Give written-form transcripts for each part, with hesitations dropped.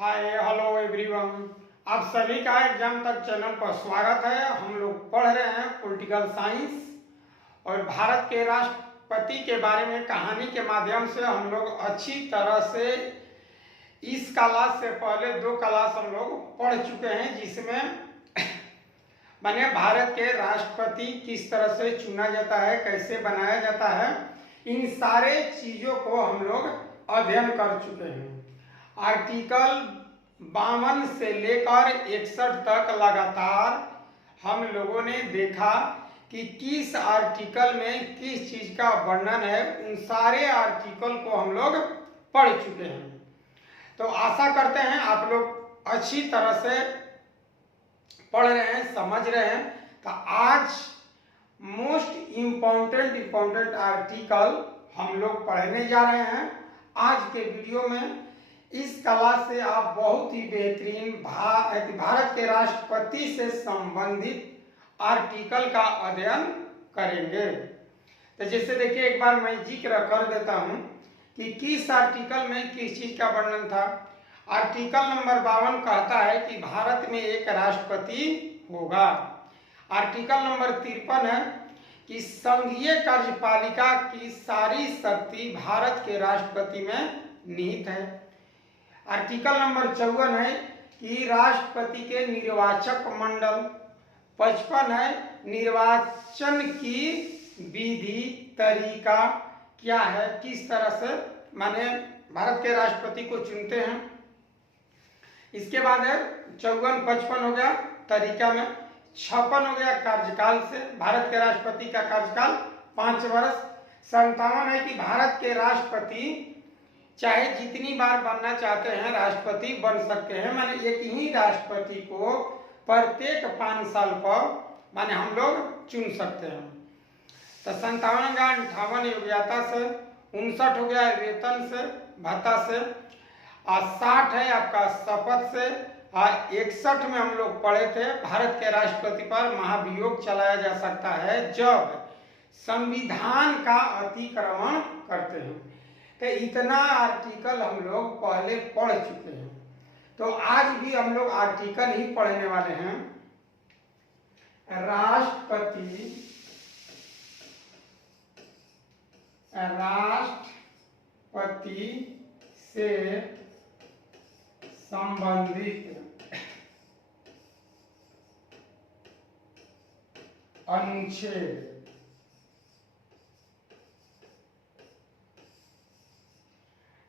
Hi hello everyone, आप सभी का एग्जाम तक चैनल पर स्वागत है। हम लोग पढ़ रहे हैं पॉलिटिकल साइंस और भारत के राष्ट्रपति के बारे में कहानी के माध्यम से हम लोग अच्छी तरह से इस क्लास से पहले 2 क्लास हम लोग पढ़ चुके हैं, जिसमें माने भारत के राष्ट्रपति किस तरह से चुना जाता है, कैसे बनाया जाता है, इन सारे चीज़ों को हम लोग अध्ययन कर चुके हैं। आर्टिकल 52 से लेकर 61 तक लगातार हम लोगों ने देखा कि किस आर्टिकल में किस चीज़ का वर्णन है। उन सारे आर्टिकल को हम लोग पढ़ चुके हैं। तो आशा करते हैं आप लोग अच्छी तरह से पढ़ रहे हैं, समझ रहे हैं। तो आज मोस्ट इम्पोर्टेंट आर्टिकल हम लोग पढ़ने जा रहे हैं। आज के वीडियो में इस क्लास से आप बहुत ही बेहतरीन भारत के राष्ट्रपति से संबंधित आर्टिकल का अध्ययन करेंगे। तो जैसे देखिए, एक बार मैं जिक्र कर देता हूं कि किस आर्टिकल में किस चीज का वर्णन था। आर्टिकल नंबर 52 कहता है कि भारत में एक राष्ट्रपति होगा। आर्टिकल नंबर 53 है कि संघीय कार्यपालिका की सारी शक्ति भारत के राष्ट्रपति में निहित है। आर्टिकल नंबर 54 है कि राष्ट्रपति के निर्वाचक मंडल। 55 है निर्वाचन की विधि तरीका क्या है, किस तरह से माने भारत के राष्ट्रपति को चुनते हैं। इसके बाद है 54 55 हो गया तरीका में। 56 हो गया कार्यकाल से, भारत के राष्ट्रपति का कार्यकाल 5 वर्ष। 57 है कि भारत के राष्ट्रपति चाहे जितनी बार बनना चाहते हैं राष्ट्रपति बन सकते हैं। माने एक ही राष्ट्रपति को प्रत्येक 5 साल पर माने हम लोग चुन सकते हैं। तो 57 का 58 योग्यता से, 59 हो गया वेतन से, भत्ता से, और 60 है आपका शपथ से, और 61 में हम लोग पढ़े थे भारत के राष्ट्रपति पर महाभियोग चलाया जा सकता है जब संविधान का अतिक्रमण करते हैं। तो इतना आर्टिकल हम लोग पहले पढ़ चुके हैं। तो आज भी हम लोग आर्टिकल ही पढ़ने वाले हैं। राष्ट्रपति से संबंधित अनुच्छेद।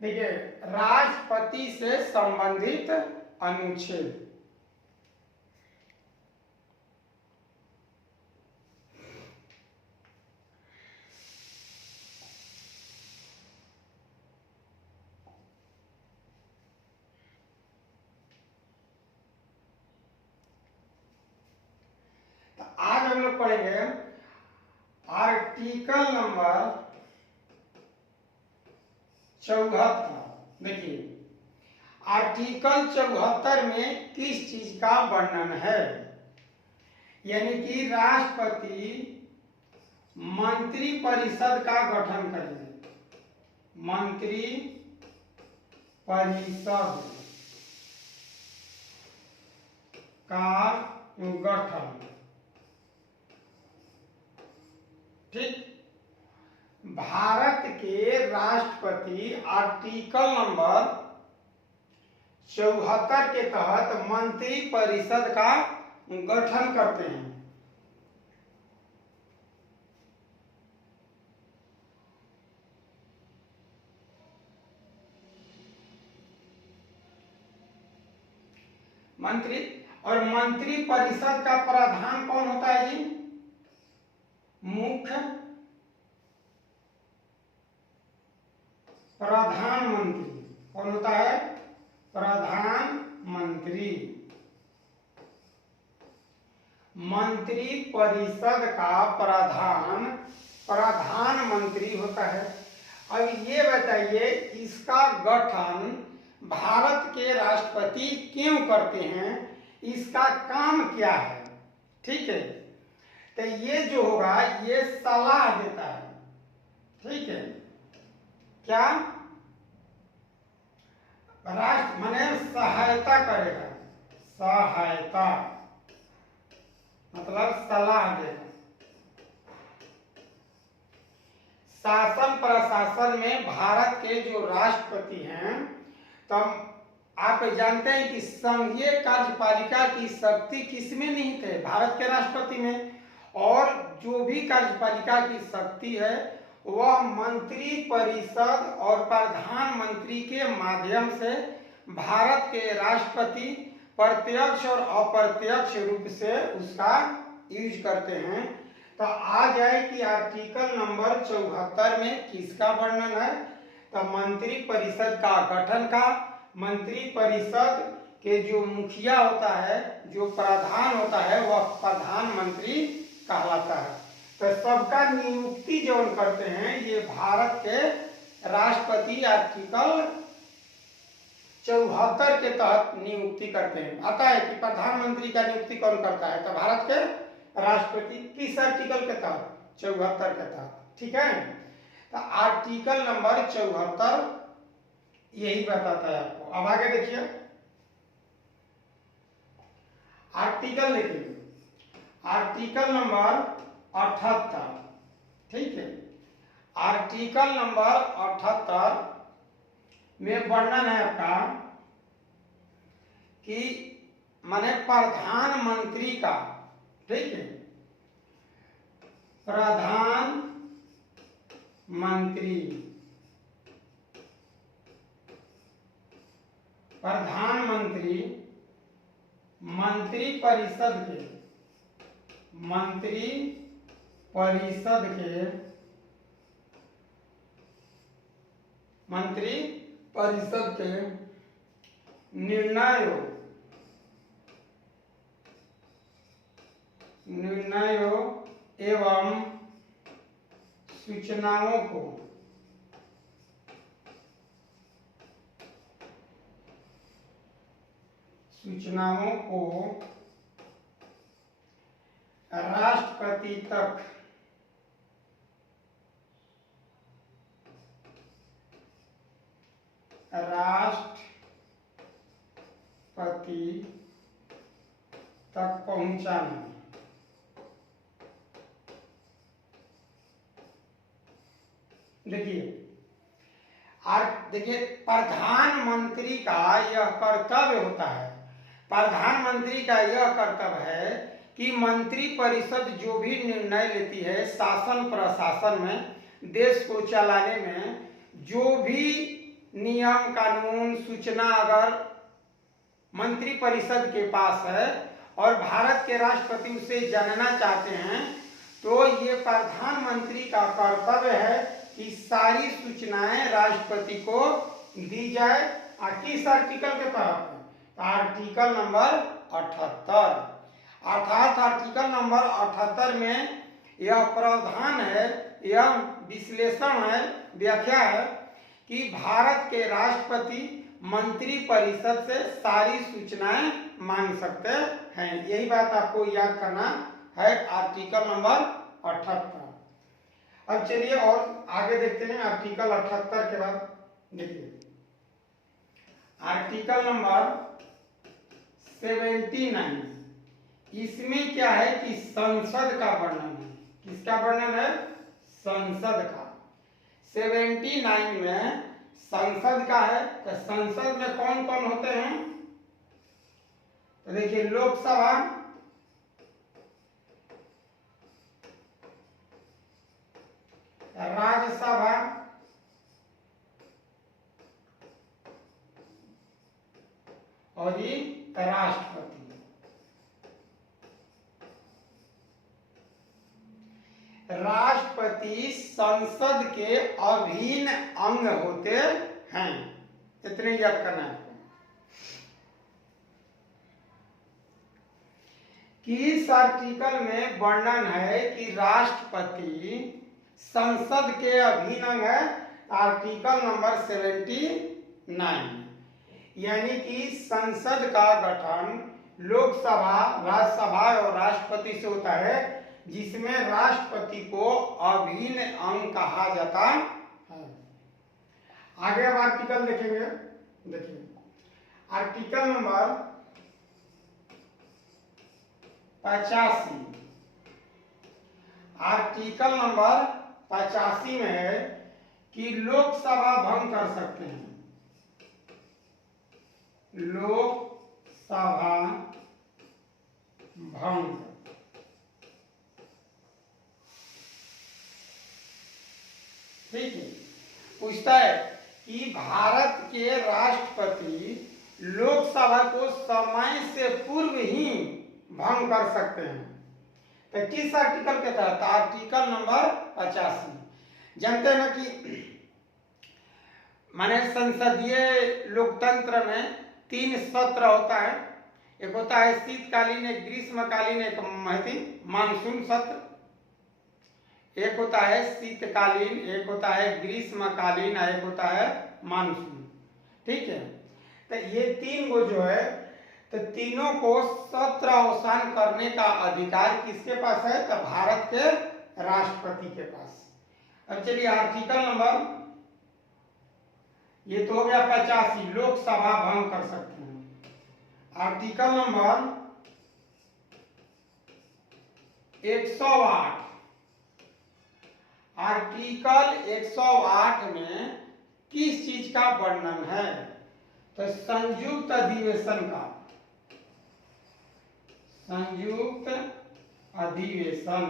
देखिए, राष्ट्रपति से संबंधित अनुच्छेद। तो आज हम लोग पढ़ेंगे आर्टिकल नंबर 74। देखिए, आर्टिकल 74 में किस चीज का वर्णन है, यानी कि राष्ट्रपति मंत्री परिषद का गठन करेंगे। मंत्री परिषद का गठन, ठीक। भारत के राष्ट्रपति आर्टिकल नंबर 74 के तहत मंत्री परिषद का गठन करते हैं। मंत्री, और मंत्री परिषद का प्रधान कौन होता है जी? मुख्य प्रधानमंत्री। कौन होता है? प्रधानमंत्री। मंत्री परिषद का प्रधानमंत्री होता है। अब ये बताइए, इसका गठन भारत के राष्ट्रपति क्यों करते हैं, इसका काम क्या है, ठीक है। तो ये जो होगा ये सलाह देता है, ठीक है। क्या? राष्ट्र माने सहायता करेगा, सहायता मतलब सलाह देगा। शासन प्रशासन में भारत के जो राष्ट्रपति हैं, तब आप जानते हैं कि संघीय कार्यपालिका की शक्ति किसमें निहित है? भारत के राष्ट्रपति में। और जो भी कार्यपालिका की शक्ति है वह मंत्री परिषद और प्रधानमंत्री के माध्यम से भारत के राष्ट्रपति प्रत्यक्ष और अप्रत्यक्ष रूप से उसका यूज करते हैं। तो आ जाए कि आर्टिकल नंबर 74 में किसका वर्णन है? तो मंत्री परिषद का गठन का। मंत्री परिषद के जो मुखिया होता है, जो प्रधान होता है, वह प्रधानमंत्री कहलाता है। तो सबका नियुक्ति जो करते हैं ये भारत के राष्ट्रपति आर्टिकल 74 के तहत नियुक्ति करते हैं। आता है कि प्रधानमंत्री का नियुक्ति कौन करता है? तो भारत के राष्ट्रपति। किस आर्टिकल के तहत? 74 के तहत। ठीक है, तो आर्टिकल नंबर 74 यही बताता है आपको। अब आगे देखिए, आर्टिकल लिखिए, आर्टिकल नंबर 78। ठीक है, आर्टिकल नंबर 78 में वर्णन है आपका कि माने प्रधानमंत्री का, ठीक है, प्रधानमंत्री मंत्री परिषद के निर्णयों एवं सूचनाओं को राष्ट्रपति तक पहुंचाना। देखिए प्रधानमंत्री का यह कर्तव्य होता है, प्रधानमंत्री का यह कर्तव्य है कि मंत्री परिषद जो भी निर्णय लेती है शासन प्रशासन में, देश को चलाने में, जो भी नियम कानून सूचना अगर मंत्री परिषद के पास है और भारत के राष्ट्रपति उसे जानना चाहते हैं, तो ये प्रधानमंत्री का कर्तव्य है कि सारी सूचनाएं राष्ट्रपति को दी जाए। किस आर्टिकल के तहत? Article number 78। अर्थात आर्टिकल नंबर 78 में यह प्रावधान है, यह विश्लेषण है, व्याख्या है कि भारत के राष्ट्रपति मंत्री परिषद से सारी सूचनाएं मांग सकते हैं। यही बात आपको याद करना है, आर्टिकल नंबर 78। अब चलिए और आगे देखते हैं आर्टिकल 78 के बाद। देखिए आर्टिकल नंबर 79, इसमें क्या है कि संसद का वर्णन है। किसका वर्णन है? संसद का। 79 में संसद का है। तो संसद में कौन कौन होते हैं? तो देखिए लोकसभा, राज्यसभा, और ये राष्ट्रपति। राष्ट्रपति संसद के अभिन्न अंग होते हैं, इतने याद करना है। किस आर्टिकल में वर्णन है कि राष्ट्रपति संसद के अभिन्न अंग है? Article number 79। यानी कि संसद का गठन लोकसभा, राज्यसभा और राष्ट्रपति से होता है, जिसमें राष्ट्रपति को अभिन्न अंग कहा जाता है। आगे अब आर्टिकल देखेंगे। देखिए आर्टिकल नंबर 85। आर्टिकल नंबर 85 में है कि लोकसभा भंग कर सकते हैं, लोकसभा भंग। ठीक है, पूछता है कि भारत के राष्ट्रपति लोकसभा को समय से पूर्व ही भंग कर सकते हैं, तो किस आर्टिकल के तहत? Article number 85। जानते हैं ना कि माने संसदीय लोकतंत्र में 3 सत्र होता है। एक होता है शीतकालीन, एक ग्रीष्मकालीन, एक मानसून सत्र। एक होता है शीतकालीन, एक होता है ग्रीष्मकालीन, एक होता है मानसून। ठीक है, तो ये 3 को जो है, तो तीनों को सत्र अवसान करने का अधिकार किसके पास है? तो भारत के राष्ट्रपति के पास। अब चलिए आर्टिकल नंबर, ये तो हो गया 85, लोकसभा भंग कर सकते हैं। Article number 108। आर्टिकल 108 में किस चीज का वर्णन है? तो संयुक्त अधिवेशन का, संयुक्त अधिवेशन।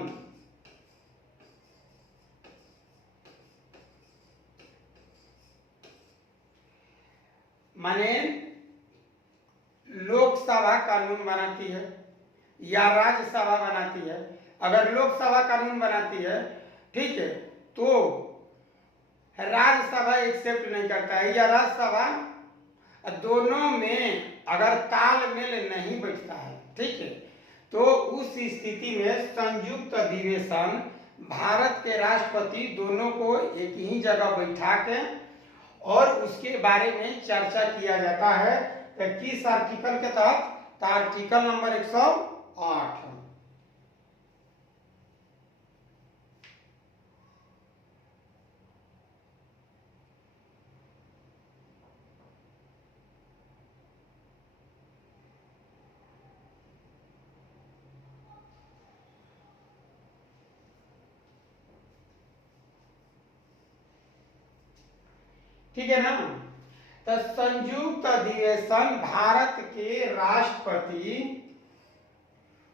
माने लोकसभा कानून बनाती है या राज्यसभा बनाती है। अगर लोकसभा कानून बनाती है, ठीक है, तो राज्यसभा एक्सेप्ट नहीं करता है, या राज्यसभा, दोनों में अगर तालमेल नहीं बैठता है, ठीक है, तो उस स्थिति में संयुक्त अधिवेशन भारत के राष्ट्रपति दोनों को एक ही जगह बैठा के और उसके बारे में चर्चा किया जाता है। तो किस आर्टिकल के तहत? तो आर्टिकल नंबर 108। ठीक है ना? तो संयुक्त अधिवेशन भारत के राष्ट्रपति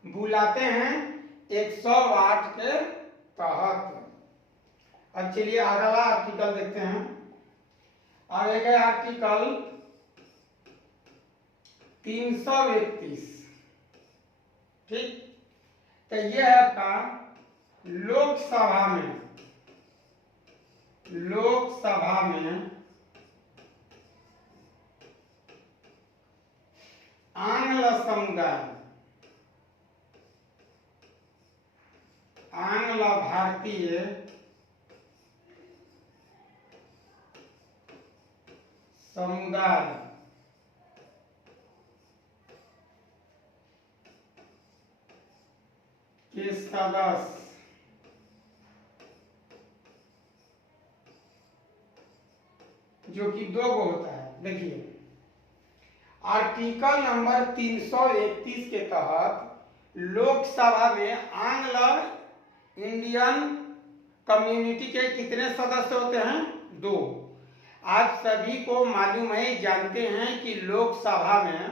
बुलाते हैं 108 के तहत। अब चलिए अगला आर्टिकल देखते हैं। आगे गए आर्टिकल 331। ठीक, तो यह है आपका लोकसभा में, लोकसभा में आंग्ल समुदाय, आंग्ल भारतीय समुदाय के सदस्य जो कि 2 को होता है। देखिए आर्टिकल नंबर 331 के तहत लोकसभा में आंग्ल इंडियन कम्युनिटी के कितने सदस्य होते हैं? 2। आप सभी को मालूम है, जानते हैं कि लोकसभा में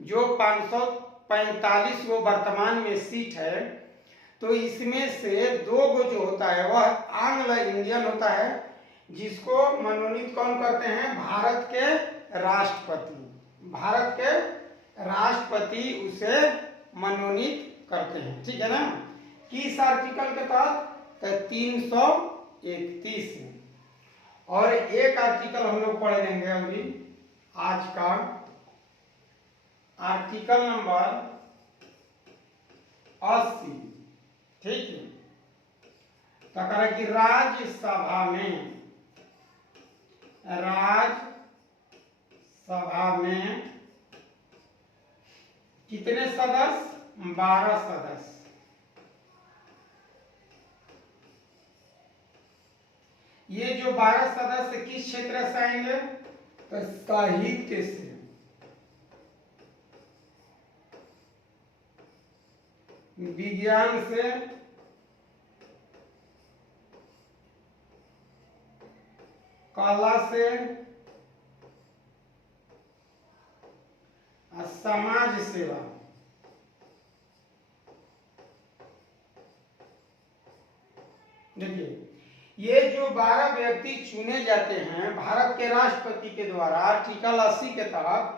जो 545 वो वर्तमान में सीट है, तो इसमें से 2 को जो होता है वह आंग्ल इंडियन होता है, जिसको मनोनीत कौन करते हैं? भारत के राष्ट्रपति। भारत के राष्ट्रपति उसे मनोनीत करते हैं। ठीक है ना? किस आर्टिकल के तहत? तो 331 में। और एक आर्टिकल हम लोग पढ़ लेंगे अभी आज का, आर्टिकल नंबर 80। ठीक है, तो कह रहा कि राज्यसभा में, राज्यसभा में कितने सदस्य? 12 सदस्य। ये जो 12 सदस्य किस क्षेत्र से आएंगे? तो साहित्य से, विज्ञान से कला से और समाज सेवा। देखिए, ये जो 12 व्यक्ति चुने जाते हैं भारत के राष्ट्रपति के द्वारा आर्टिकल 80 के तहत,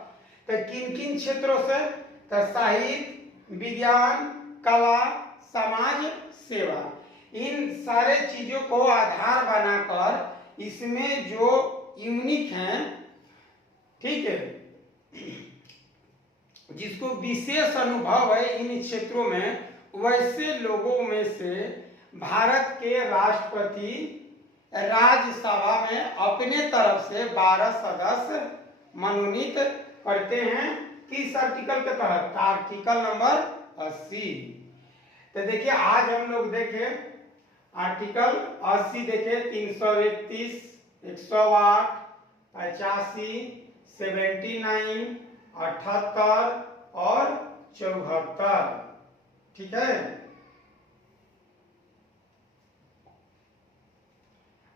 तो किन किन क्षेत्रों से? तो साहित्य, विज्ञान, कला, समाज सेवा, इन सारे चीजों को आधार बनाकर इसमें जो यूनिक हैं, ठीक है, जिसको विशेष अनुभव है इन क्षेत्रों में, वैसे लोगों में से भारत के राष्ट्रपति राज्यसभा में अपने तरफ से 12 सदस्य मनोनीत करते हैं। किस आर्टिकल के तहत? Article number 80। तो देखिए, आज हम लोग देखें आर्टिकल 80, देखें 331, 108, 85, 79, 78 और 74। ठीक है,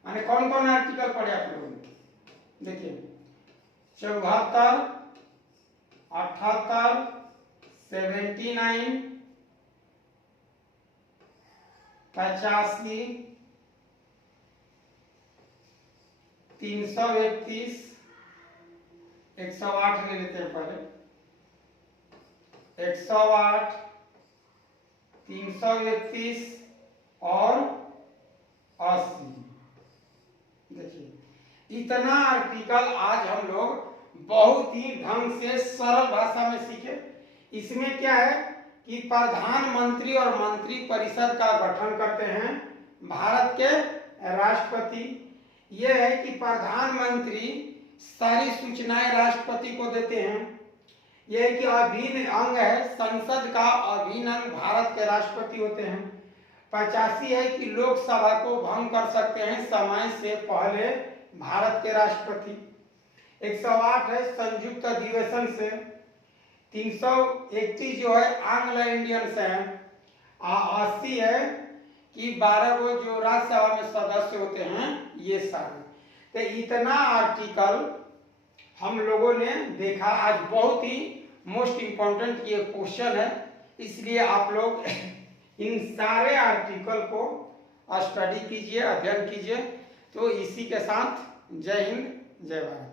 माने कौन कौन आर्टिकल पढ़े आप लोग? देखिए, 74, 78, 79, 85, 331, 108 ले लेते हैं पहले, 108, 331 और 80। देखिए, इतना आर्टिकल आज हम लोग बहुत ही ढंग से सरल भाषा में सीखे। इसमें क्या है कि प्रधानमंत्री और मंत्री परिषद का गठन करते हैं भारत के राष्ट्रपति। यह है कि प्रधानमंत्री सारी सूचनाएं राष्ट्रपति को देते हैं। यह है कि अभिन्न अंग है, संसद का अभिन्न अंग भारत के राष्ट्रपति होते हैं। 85 है कि लोकसभा को भंग कर सकते हैं समय से पहले भारत के राष्ट्रपति। 108 है संयुक्त अधिवेशन से। 331 जो है एंग्लो इंडियन से है। 80 है कि 12 को जो राज्यसभा में सदस्य होते हैं, ये सारे। तो इतना आर्टिकल हम लोगों ने देखा आज। बहुत ही मोस्ट इम्पोर्टेंट ये क्वेश्चन है, इसलिए आप लोग इन सारे आर्टिकल को स्टडी कीजिए, अध्ययन कीजिए। तो इसी के साथ जय हिंद, जय भारत।